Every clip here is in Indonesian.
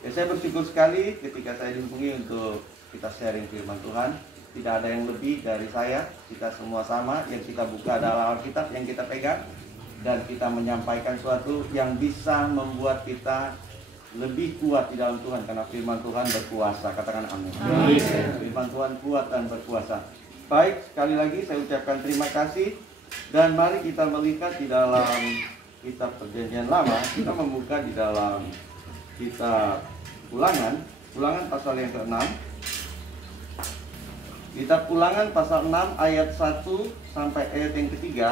Ya, saya bersyukur sekali ketika saya dihubungi untuk kita sharing firman Tuhan. Tidak ada yang lebih dari saya. Kita semua sama. Yang kita buka adalah Alkitab yang kita pegang. Dan kita menyampaikan sesuatu yang bisa membuat kita lebih kuat di dalam Tuhan. Karena firman Tuhan berkuasa. Katakan amin. Firman Tuhan kuat dan berkuasa. Baik, sekali lagi saya ucapkan terima kasih. Dan mari kita melihat di dalam kitab Perjanjian Lama. Kita membuka di dalam kitab Ulangan pasal yang ke-6. Kitab Ulangan pasal 6 ayat 1 sampai ayat yang ketiga.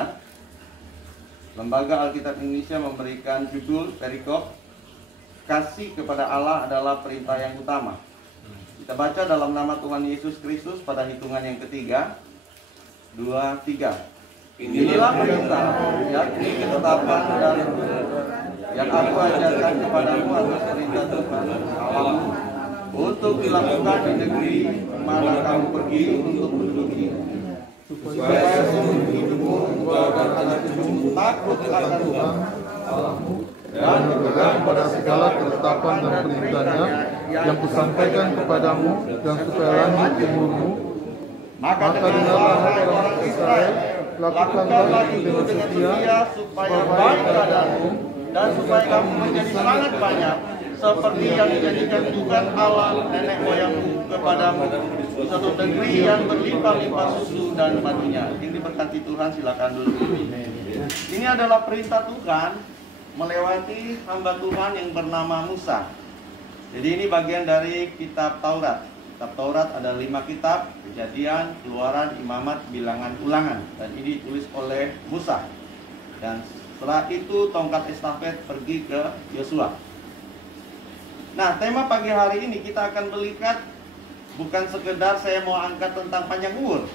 Lembaga Alkitab Indonesia memberikan judul perikop, kasih kepada Allah adalah perintah yang utama. Kita baca dalam nama Tuhan Yesus Kristus pada hitungan yang ketiga. 2, 3. Inilah perintah, yakni ketetapan dan yang aku ajarkan kepadamu atas perintah Tuhan Allahmu, untuk dilakukan di negeri mana kamu pergi untuk menduduki, supaya seumur hidupmu engkau dan anak cucumu takut akan Tuhan Allahmu dan berpegang pada segala ketetapan dan perintahnya yang kusampaikan kepadamu, dan supaya lanjut umurmu. Maka dengarlah orang Israel, lakukanlah itu dengan setia, supaya baik keadaanmu dan supaya kamu menjadi sangat banyak, seperti yang dijadikan Tuhan Allah nenek moyangmu kepadamu, di satu negeri yang berlimpah-limpah susu dan madunya. Yang diberkati Tuhan, silakan dulu. Ini adalah perintah Tuhan melewati hamba Tuhan yang bernama Musa. Jadi ini bagian dari kitab Taurat. Kitab Taurat ada 5 kitab: Kejadian, Keluaran, Imamat, Bilangan, Ulangan. Dan ini ditulis oleh Musa. Dan setelah itu tongkat estafet pergi ke Yosua. Nah, tema pagi hari ini kita akan melihat bukan sekedar saya mau angkat tentang panjang umur,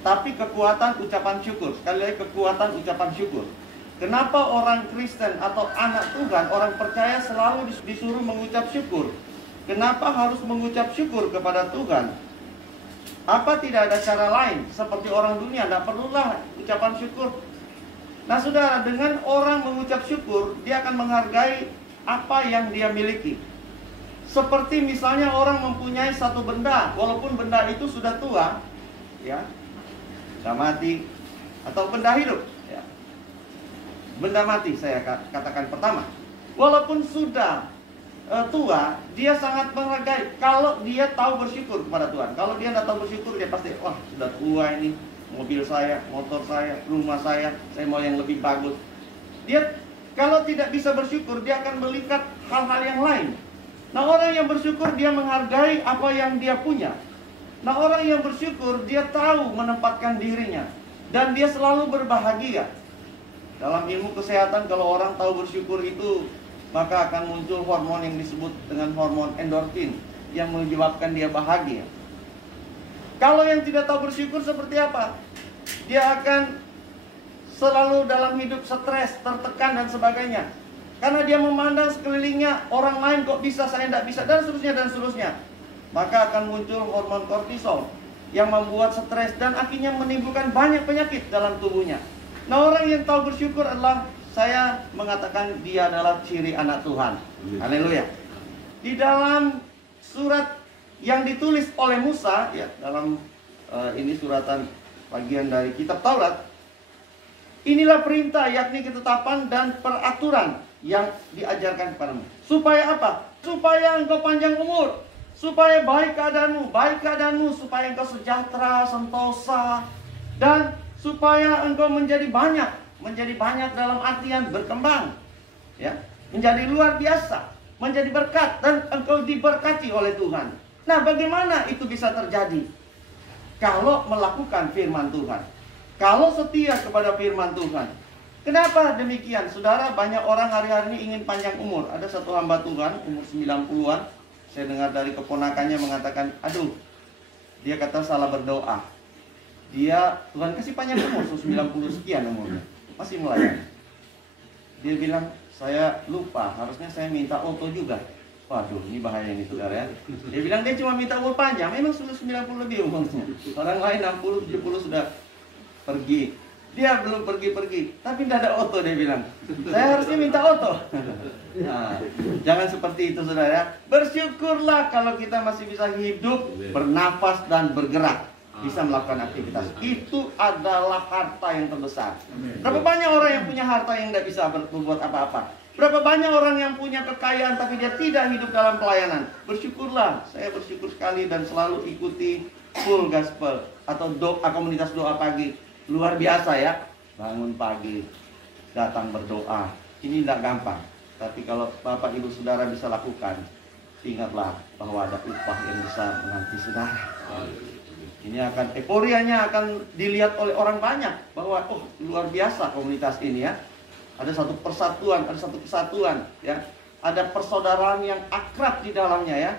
tapi kekuatan ucapan syukur. Sekali lagi, kekuatan ucapan syukur. Kenapa orang Kristen atau anak Tuhan, orang percaya selalu disuruh mengucap syukur? Kenapa harus mengucap syukur kepada Tuhan? Apa tidak ada cara lain? Seperti orang dunia, tidak perlulah ucapan syukur. Nah saudara, dengan orang mengucap syukur, dia akan menghargai apa yang dia miliki. Seperti misalnya orang mempunyai satu benda, walaupun benda itu sudah tua, ya, sudah mati, atau benda hidup, ya. Benda mati saya katakan pertama. Walaupun sudah tua, dia sangat menghargai kalau dia tahu bersyukur kepada Tuhan. Kalau dia tidak tahu bersyukur, dia pasti, wah sudah tua ini, mobil saya, motor saya, rumah saya mau yang lebih bagus. Dia kalau tidak bisa bersyukur, dia akan melihat hal-hal yang lain. Nah, orang yang bersyukur dia menghargai apa yang dia punya. Nah, orang yang bersyukur dia tahu menempatkan dirinya, dan dia selalu berbahagia. Dalam ilmu kesehatan, kalau orang tahu bersyukur itu, maka akan muncul hormon yang disebut dengan hormon endorfin yang menyebabkan dia bahagia. Kalau yang tidak tahu bersyukur seperti apa? Dia akan selalu dalam hidup stres, tertekan dan sebagainya. Karena dia memandang sekelilingnya, orang lain kok bisa, saya tidak bisa, dan seterusnya dan seterusnya. Maka akan muncul hormon kortisol yang membuat stres dan akhirnya menimbulkan banyak penyakit dalam tubuhnya. Nah, orang yang tahu bersyukur adalah, saya mengatakan dia adalah ciri anak Tuhan. Haleluya. Di dalam surat yang ditulis oleh Musa, ya, dalam ini suratan bagian dari kitab Taurat, inilah perintah, yakni ketetapan dan peraturan yang diajarkan kepadamu. Supaya apa? Supaya engkau panjang umur, supaya baik keadaanmu, supaya engkau sejahtera, sentosa, dan supaya engkau menjadi banyak dalam artian berkembang, ya, menjadi luar biasa, menjadi berkat, dan engkau diberkati oleh Tuhan. Nah, bagaimana itu bisa terjadi? Kalau melakukan firman Tuhan, kalau setia kepada firman Tuhan. Kenapa demikian? Saudara, banyak orang hari-hari ini ingin panjang umur. Ada satu hamba Tuhan, umur 90-an. Saya dengar dari keponakannya mengatakan, aduh, dia kata salah berdoa. Tuhan kasih panjang umur, 90 sekian umurnya, masih melayani. Dia bilang, saya lupa, harusnya saya minta auto juga. Waduh, ini bahaya ini saudara ya. Dia bilang dia cuma minta umur panjang, memang sudah 90 lebih umurnya. Orang lain 60, 70 sudah pergi Dia belum pergi-pergi, tapi tidak ada oto, dia bilang. Saya harusnya minta oto. Nah, jangan seperti itu, saudara. Bersyukurlah kalau kita masih bisa hidup, bernafas, dan bergerak. Bisa melakukan aktivitas. Itu adalah harta yang terbesar. Berapa banyak orang yang punya harta yang tidak bisa berbuat apa-apa? Berapa banyak orang yang punya kekayaan tapi dia tidak hidup dalam pelayanan? Bersyukurlah. Saya bersyukur sekali dan selalu ikuti full gospel atau doa, komunitas doa pagi. Luar biasa ya. Bangun pagi, datang berdoa. Ini tidak gampang. Tapi kalau Bapak Ibu Saudara bisa lakukan, ingatlah bahwa ada upah yang besar menanti saudara. Ini akan, euforianya akan dilihat oleh orang banyak. Bahwa, oh, luar biasa komunitas ini ya. Ada satu persatuan, ada satu kesatuan ya. Ada persaudaraan yang akrab di dalamnya ya.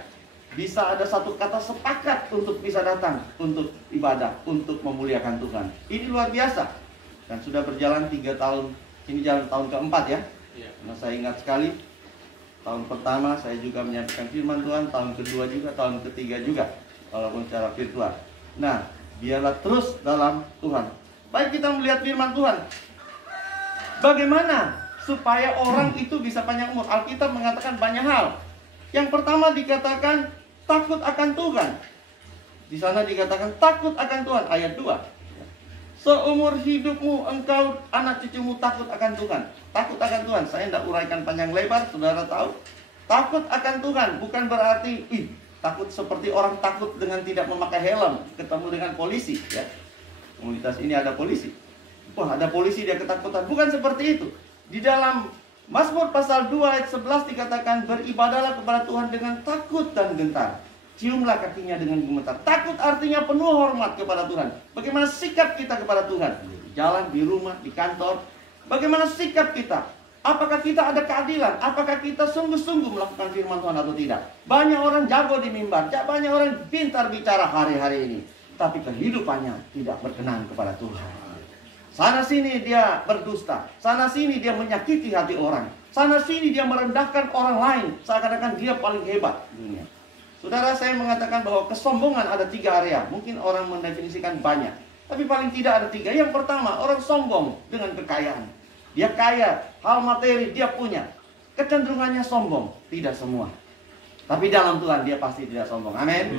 Bisa ada satu kata sepakat untuk bisa datang untuk ibadah, untuk memuliakan Tuhan. Ini luar biasa. Dan sudah berjalan 3 tahun. Ini jalan tahun keempat ya. Nah, saya ingat sekali, tahun pertama saya juga menyampaikan firman Tuhan, tahun kedua juga, tahun ketiga juga, walaupun secara virtual. Nah, biarlah terus dalam Tuhan. Baik, kita melihat firman Tuhan. Bagaimana supaya orang itu bisa panjang umur? Alkitab mengatakan banyak hal. Yang pertama dikatakan takut akan Tuhan. Di sana dikatakan takut akan Tuhan, ayat 2. Seumur hidupmu engkau, anak cucumu takut akan Tuhan. Takut akan Tuhan. Saya tidak uraikan panjang lebar, saudara tahu. Takut akan Tuhan bukan berarti takut seperti orang takut dengan tidak memakai helm ketemu dengan polisi ya. Komunitas ini ada polisi. Wah, ada polisi dia ketakutan. Bukan seperti itu. Di dalam Mazmur pasal 2 ayat 11 dikatakan, beribadahlah kepada Tuhan dengan takut dan gentar. Ciumlah kakinya dengan gemetar. Takut artinya penuh hormat kepada Tuhan. Bagaimana sikap kita kepada Tuhan? Di jalan, di rumah, di kantor. Bagaimana sikap kita? Apakah kita ada keadilan? Apakah kita sungguh-sungguh melakukan firman Tuhan atau tidak? Banyak orang jago di mimbar, banyak orang pintar bicara hari-hari ini, tapi kehidupannya tidak berkenan kepada Tuhan. Sana sini dia berdusta, sana sini dia menyakiti hati orang, sana sini dia merendahkan orang lain, seakan-akan dia paling hebat di dunia. Saudara, saya mengatakan bahwa kesombongan ada 3 area. Mungkin orang mendefinisikan banyak, tapi paling tidak ada 3. Yang pertama, orang sombong dengan kekayaan. Dia kaya, hal materi dia punya. Kecenderungannya sombong, tidak semua. Tapi dalam Tuhan dia pasti tidak sombong. Amin.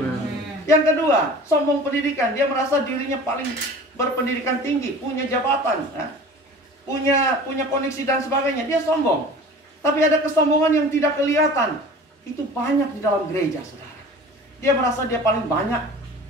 Yang kedua, sombong pendidikan. Dia merasa dirinya paling berpendidikan tinggi, punya jabatan, punya koneksi dan sebagainya. Dia sombong. Tapi ada kesombongan yang tidak kelihatan. Itu banyak di dalam gereja, saudara. Dia merasa dia paling banyak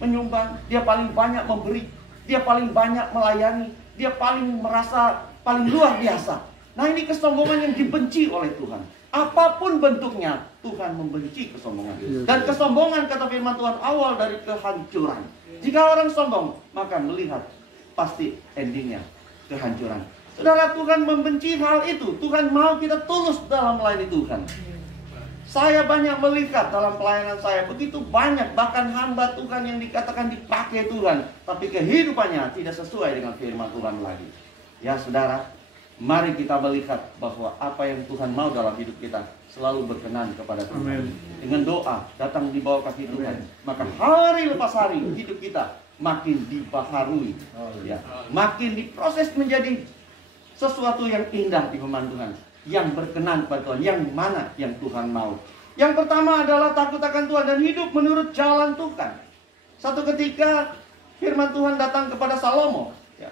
menyumbang, dia paling banyak memberi, dia paling banyak melayani, dia paling merasa paling luar biasa. Nah, ini kesombongan yang dibenci oleh Tuhan. Apapun bentuknya, Tuhan membenci kesombongan. Dan kesombongan, kata firman Tuhan, awal dari kehancuran. Jika orang sombong, maka melihat pasti endingnya kehancuran. Saudara, Tuhan membenci hal itu. Tuhan mau kita tulus dalam melayani Tuhan. Saya banyak melihat dalam pelayanan saya, begitu banyak bahkan hamba Tuhan yang dikatakan dipakai Tuhan, tapi kehidupannya tidak sesuai dengan firman Tuhan lagi. Ya saudara, mari kita melihat bahwa apa yang Tuhan mau dalam hidup kita selalu berkenan kepada Tuhan. Amen. Dengan doa, datang di bawah kaki Tuhan. Maka hari lepas hari hidup kita makin dibaharui, ya, makin diproses menjadi sesuatu yang indah di hadapan Tuhan, yang berkenan kepada Tuhan. Yang mana yang Tuhan mau? Yang pertama adalah takut akan Tuhan dan hidup menurut jalan Tuhan. Satu ketika firman Tuhan datang kepada Salomo, ya,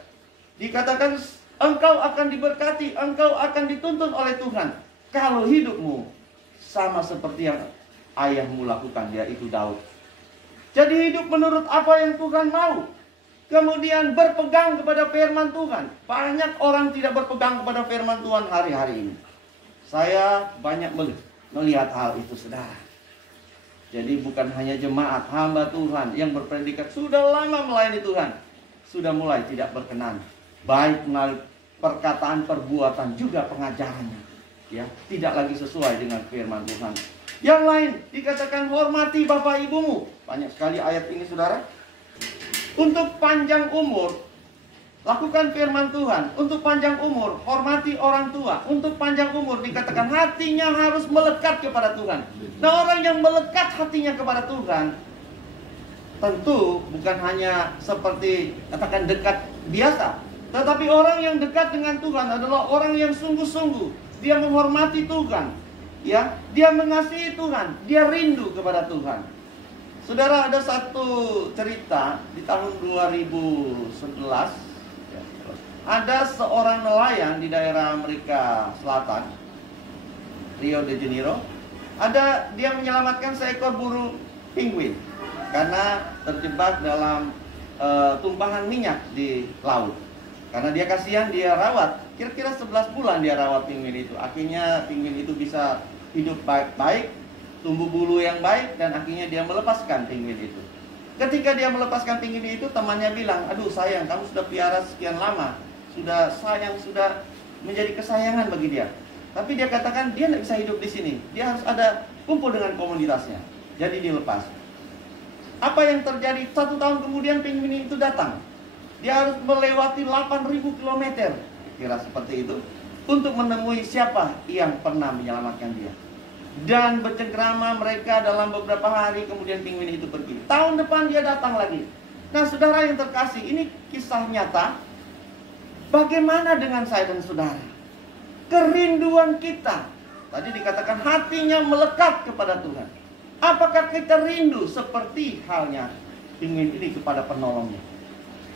dikatakan engkau akan diberkati, engkau akan dituntun oleh Tuhan kalau hidupmu sama seperti yang ayahmu lakukan, yaitu Daud. Jadi hidup menurut apa yang Tuhan mau. Kemudian berpegang kepada firman Tuhan. Banyak orang tidak berpegang kepada firman Tuhan hari-hari ini. Saya banyak melihat hal itu, saudara. Jadi bukan hanya jemaat, hamba Tuhan yang berpredikat sudah lama melayani Tuhan, sudah mulai tidak berkenan. Baik melalui perkataan, perbuatan, juga pengajarannya, ya, tidak lagi sesuai dengan firman Tuhan. Yang lain dikatakan hormati bapak ibumu. Banyak sekali ayat ini, saudara. Untuk panjang umur, lakukan firman Tuhan. Untuk panjang umur, hormati orang tua. Untuk panjang umur dikatakan hatinya harus melekat kepada Tuhan. Nah, orang yang melekat hatinya kepada Tuhan, tentu bukan hanya seperti katakan dekat biasa, Tetapi orang yang dekat dengan Tuhan adalah orang yang sungguh-sungguh. Dia menghormati Tuhan, ya, dia mengasihi Tuhan, dia rindu kepada Tuhan. Saudara, ada satu cerita di tahun 2011, ya, ada seorang nelayan di daerah Amerika Selatan, Rio de Janeiro. Dia menyelamatkan seekor burung penguin karena terjebak dalam tumpahan minyak di laut. Karena dia kasihan, dia rawat. Kira-kira 11 bulan dia rawat penguin itu. Akhirnya penguin itu bisa hidup baik-baik, tumbuh bulu yang baik, dan akhirnya dia melepaskan penguin itu. Ketika dia melepaskan penguin itu, temannya bilang, aduh sayang, kamu sudah piara sekian lama, sudah sayang, sudah menjadi kesayangan bagi dia. Tapi dia katakan dia tidak bisa hidup di sini, dia harus ada kumpul dengan komunitasnya. Jadi dilepas. Apa yang terjadi? 1 tahun kemudian penguin itu datang. Dia harus melewati 8.000 km, kira seperti itu, untuk menemui siapa yang pernah menyelamatkan dia. Dan bercengkrama mereka dalam beberapa hari, kemudian penguin itu pergi. Tahun depan dia datang lagi. Nah, saudara yang terkasih, ini kisah nyata. Bagaimana dengan saya dan saudara? Kerinduan kita, tadi dikatakan hatinya melekat kepada Tuhan. Apakah kita rindu seperti halnya penguin ini kepada penolongnya?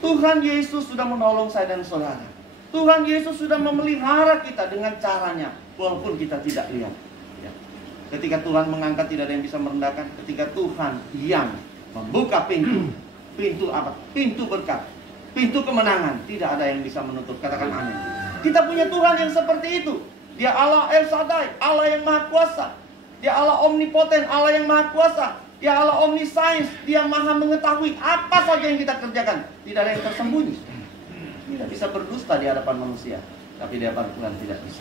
Tuhan Yesus sudah menolong saya dan saudara. Tuhan Yesus sudah memelihara kita dengan caranya, walaupun kita tidak lihat. Ya. Ketika Tuhan mengangkat, tidak ada yang bisa merendahkan. Ketika Tuhan yang membuka pintu, pintu apa? Pintu berkat, pintu kemenangan, tidak ada yang bisa menutup. Katakan amin. Kita punya Tuhan yang seperti itu. Dia Allah El Shaddai, Allah yang Maha Kuasa. Dia Allah omnipoten, Allah yang Maha Kuasa. Dia Allah omniscience, dia Maha mengetahui apa saja yang kita kerjakan. Tidak ada yang tersembunyi. Tidak bisa berdusta di hadapan manusia, tapi di hadapan Tuhan tidak bisa.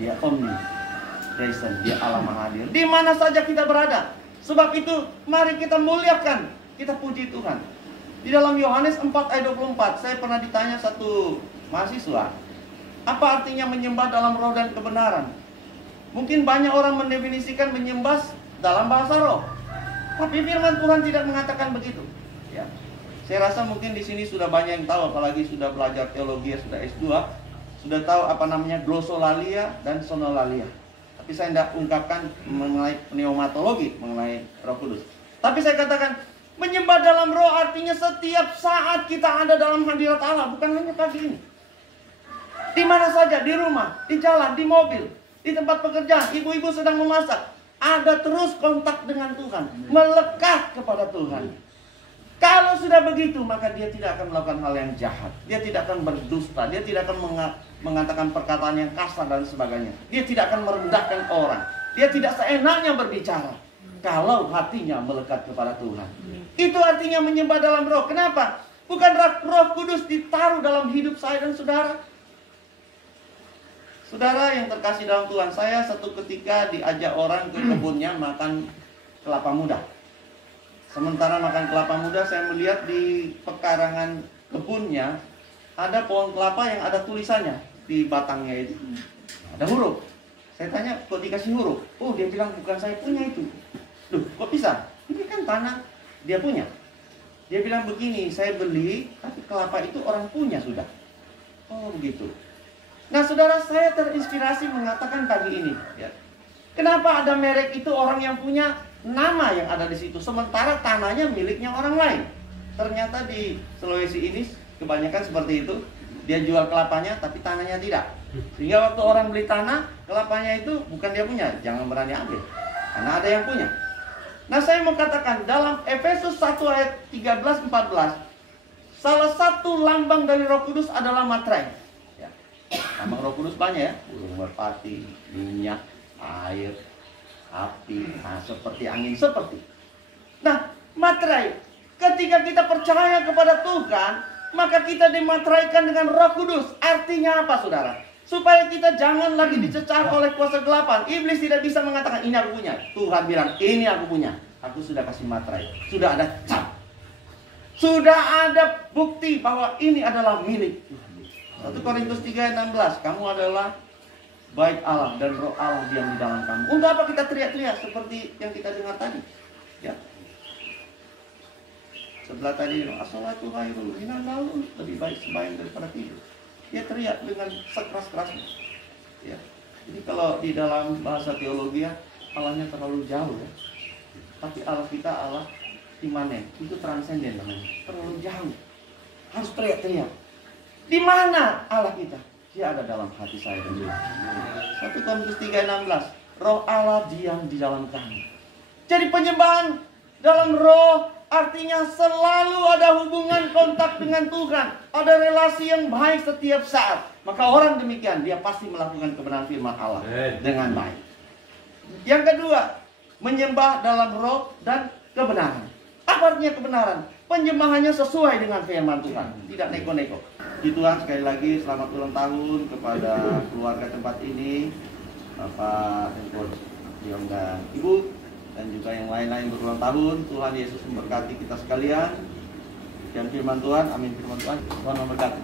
Dia omnipresent, dia Allah Maha Hadir di mana saja kita berada. Sebab itu mari kita muliakan, kita puji Tuhan. Di dalam Yohanes 4 ayat 24, saya pernah ditanya satu mahasiswa, apa artinya menyembah dalam roh dan kebenaran? Mungkin banyak orang mendefinisikan menyembah dalam bahasa roh, tapi firman Tuhan tidak mengatakan begitu. Ya. Saya rasa mungkin di sini sudah banyak yang tahu, apalagi sudah belajar teologi, sudah S2, sudah tahu apa namanya glosolalia dan sonolalia. Tapi saya tidak ungkapkan mengenai pneumatologi, mengenai Roh Kudus. Tapi saya katakan, menyembah dalam roh artinya setiap saat kita ada dalam hadirat Allah, bukan hanya pagi ini. Di mana saja, di rumah, di jalan, di mobil, di tempat pekerjaan, ibu-ibu sedang memasak, ada terus kontak dengan Tuhan, melekat kepada Tuhan. Kalau sudah begitu, maka dia tidak akan melakukan hal yang jahat. Dia tidak akan berdusta, dia tidak akan mengatakan perkataan yang kasar dan sebagainya. Dia tidak akan merendahkan orang. Dia tidak seenaknya berbicara kalau hatinya melekat kepada Tuhan. Itu artinya menyembah dalam roh. Kenapa? Bukan Roh Kudus ditaruh dalam hidup saya dan saudara. Saudara yang terkasih dalam Tuhan, saya satu ketika diajak orang ke kebunnya makan kelapa muda. Sementara makan kelapa muda, saya melihat di pekarangan kebunnya ada pohon kelapa yang ada tulisannya di batangnya itu. Ada huruf. Saya tanya, kok dikasih huruf? Oh, dia bilang bukan saya punya itu. Loh, kok bisa? Ini kan tanah dia punya. Dia bilang begini, saya beli, tapi kelapa itu orang punya sudah. Oh, begitu. Nah, saudara, saya terinspirasi mengatakan pagi ini, ya. Kenapa ada merek itu orang yang punya nama yang ada di situ, sementara tanahnya miliknya orang lain? Ternyata di Sulawesi ini kebanyakan seperti itu. Dia jual kelapanya, tapi tanahnya tidak. Sehingga waktu orang beli tanah, kelapanya itu bukan dia punya, jangan berani ambil, karena ada yang punya. Nah, saya mau katakan dalam Efesus 1 ayat 13-14, salah satu lambang dari Roh Kudus adalah materai. Lambang Roh Kudus banyak ya, burung merpati, minyak, air, api, nah seperti angin, seperti. Nah, materai. Ketika kita percaya kepada Tuhan, maka kita dimateraikan dengan Roh Kudus. Artinya apa, saudara? Supaya kita jangan lagi dicecar oleh kuasa gelapan. Iblis tidak bisa mengatakan ini aku punya. Tuhan bilang ini aku punya. Aku sudah kasih materai. Sudah ada cap. Sudah ada bukti bahwa ini adalah milik Tuhan. 1 Korintus 3 ayat 16, kamu adalah baik Allah dan roh Allah diam di dalam kamu. Untuk apa kita teriak-teriak seperti yang kita dengar tadi? Ya. Sebelah tadi, as-salatu khairun minan naum, lebih baik sembahyang daripada tidur. Dia teriak dengan sekeras-kerasnya. Ya. Jadi kalau di dalam bahasa teologi ya, Allahnya terlalu jauh ya. Tapi Allah kita Allah imanen, itu transenden namanya. Terlalu jauh. Harus teriak-teriak. Di mana Allah kita? Dia ada dalam hati saya dan juga. 1 Korintus 3:16. Roh Allah diam di dalam kami. Jadi penyembahan dalam roh artinya selalu ada hubungan kontak dengan Tuhan. Ada relasi yang baik setiap saat. Maka orang demikian, dia pasti melakukan kebenaran firman Allah dengan baik. Yang kedua, menyembah dalam roh dan kebenaran. Apa artinya kebenaran? Penyembahannya sesuai dengan firman Tuhan, tidak neko-neko. Di Tuhan, sekali lagi selamat ulang tahun kepada keluarga tempat ini, Bapak dan Coach Dion dan Ibu, dan juga yang lain-lain berulang tahun. Tuhan Yesus memberkati kita sekalian. Dan firman Tuhan, amin firman Tuhan. Tuhan memberkati.